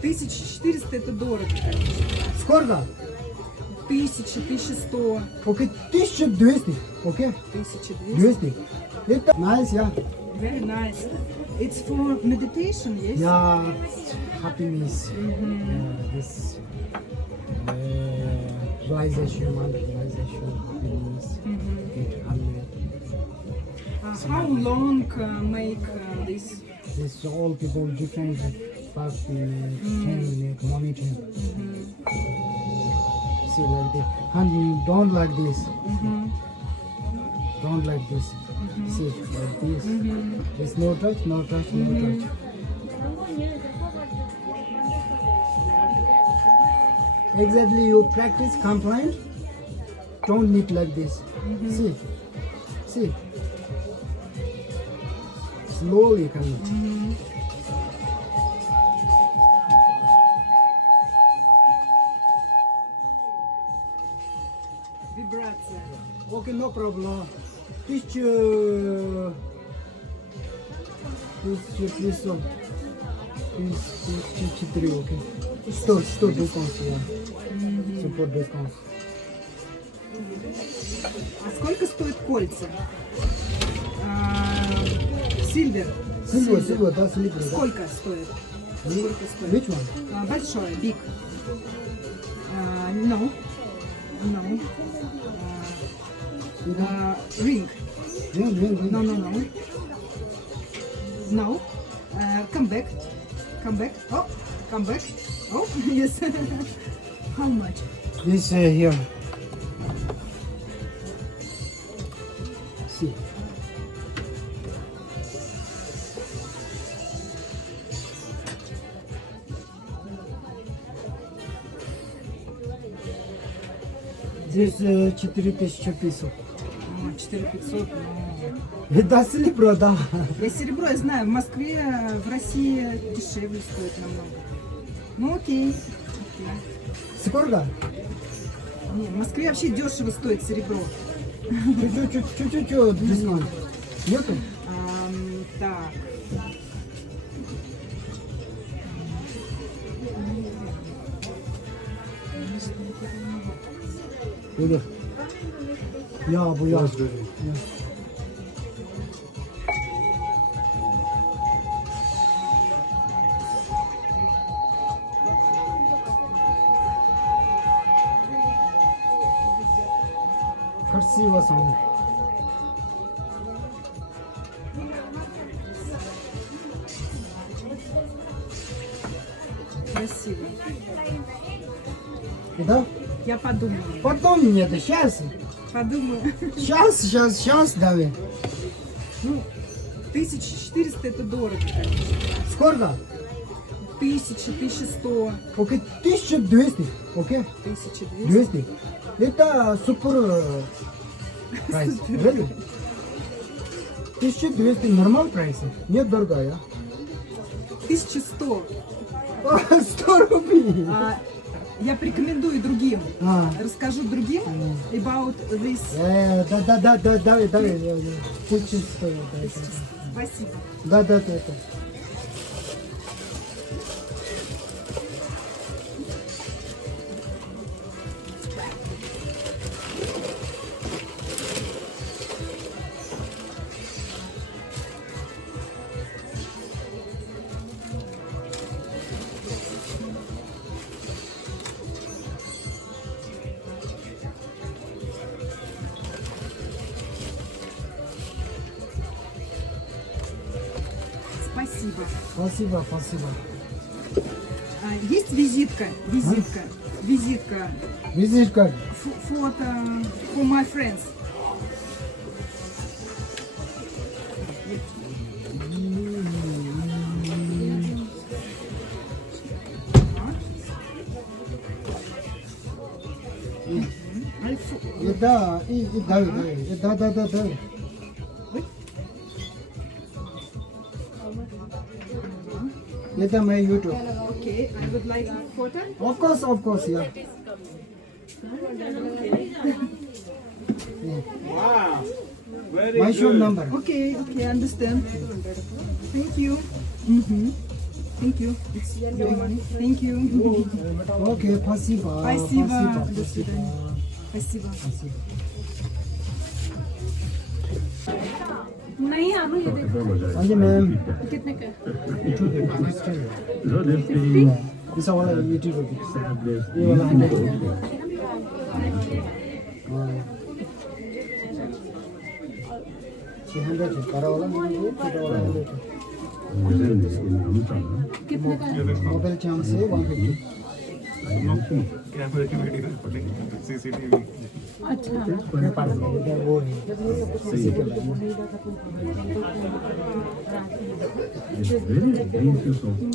1400 это дорого, конечно. Сколько? 1000, 1100, Окей, 1200. Окей, 1200. 200. Это nice, yeah. Very nice. It's for meditation, yes? Yeah, happiness. This realization, realization, happiness. Get harmony. How long make this? This all people different. 5 minutes, 10 minutes, monitoring. See like this. And don't like this. Don't like this. See like this. It's no touch, no touch, no touch. Exactly, you practice compliant. Don't need like this. See, see. Slowly come. Вибрация. Okay, no problem. Please, please, 3, okay. 100 discounts, yeah. Support discounts. А сколько стоят кольца? Сильвер. Silver, that's silver. Сколько стоит? Сколько стоит? Which one? Большое, big. No. No. Ring. Ring. No. No. Come back. Come back. Oh, come back. Oh, yes. How much? This here. See. Здесь 4000 песо. 4500. Это серебро, да. Я серебро, я знаю, в Москве, в России дешевле стоит намного. Ну окей. Сколько? Не, в Москве вообще дешево стоит серебро. Чуть-чуть дисконт. Нету? Так. Dur. Ya bu ya. Красиво сам. Красиво. Да? Я подумаю. Потом нет, сейчас. Подумаю. Сейчас, давай. Ну, 1400 это дорого, конечно. Сколько? 1000, 1100, Окей, 1200. Окей? 1200. 200. Это супер прайс. Really? 1200 нормал прайс. Нет дорогая. 1100. 100 рублей. Я порекомендую другим. Расскажу другим about this. Давай. 1100. Спасибо. Да. Спасибо. Спасибо. Есть визитка? Визитка. Визитка. Фото for my friends. Да. Это my YouTube. Okay, I would like a photo. Of course, yeah. Wow. Very My good. shop number. Okay, understand. Thank you. Thank you. It's your money. Thank you. Okay, спасибо. Спасибо. Спасибо. До свидания. Спасибо. Спасибо. नहीं आलू ये देखो हाँ जी ma'am कितने का? ऐसा वाला 80 rupees ये वाला 100 600 है बड़ा वाला छोटा वाला 100 कितने का? मोबाइल चांस से 150 कैमरे की वीडियो रिकॉर्डिंग सीसीटीवी अच्छा इधर वो है सीसी के बाद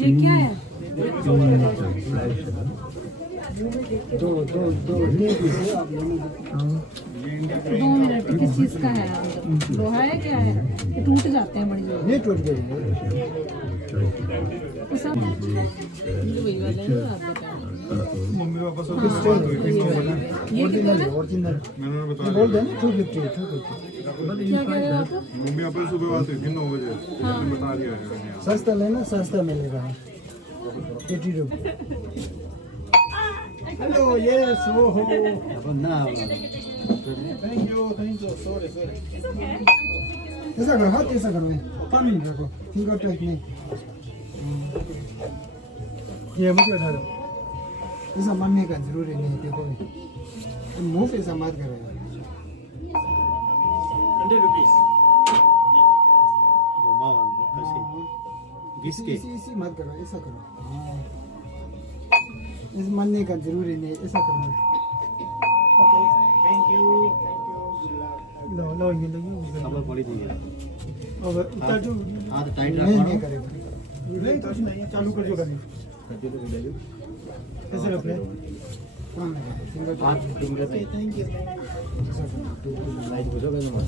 ये क्या है? दो तीन पीस है आप लेने 2 मिनट किस चीज का है अंदर? लोहा है क्या है? ये टूट जाते हैं बड़ी जल्दी। ये टूट गए वो सब वही वाला है आप बताओ। मम्मी पापा सब ये कितना है? ओरिजिनल मैंने बता बोल देना 250 क्या कह रहे हो आप? मम्मी पापा सुबह आते थे 9 बजे मैंने बता दिया है सस्ता लेना सस्ता मिलेगा 80 रुपये हेलो यस वो हो थैंक यू सॉरी ऐसा करो हाथ ऐसा करो पानी में रखो फिंगर टाइट नहीं ये मत उठा दो ऐसा मानने का जरूरी नहीं देखो मुंह पे ऐसा मत करो 100 rupees. Oh, wow, kasi. Biscuit. इसी मत करो ऐसा करो इस मानने का जरूरी नहीं ऐसा करना Okay, thank you. लो लो ये लो खबर पड़ी थी ये। अब उतार जो हाथ टाइट नहीं रखो नहीं करेगा नहीं तो नहीं चालू कर जो करें ऐसे रख ले हाँ फिंगर हाथ फिंगर पे थैंक यू लाइट बुझो कैसे मत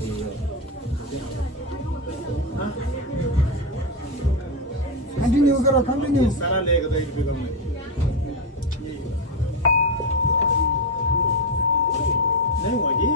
कंटिन्यू करो कंटिन्यू सारा लेगा तो 1 रुपए कम नहीं नहीं हुआ जी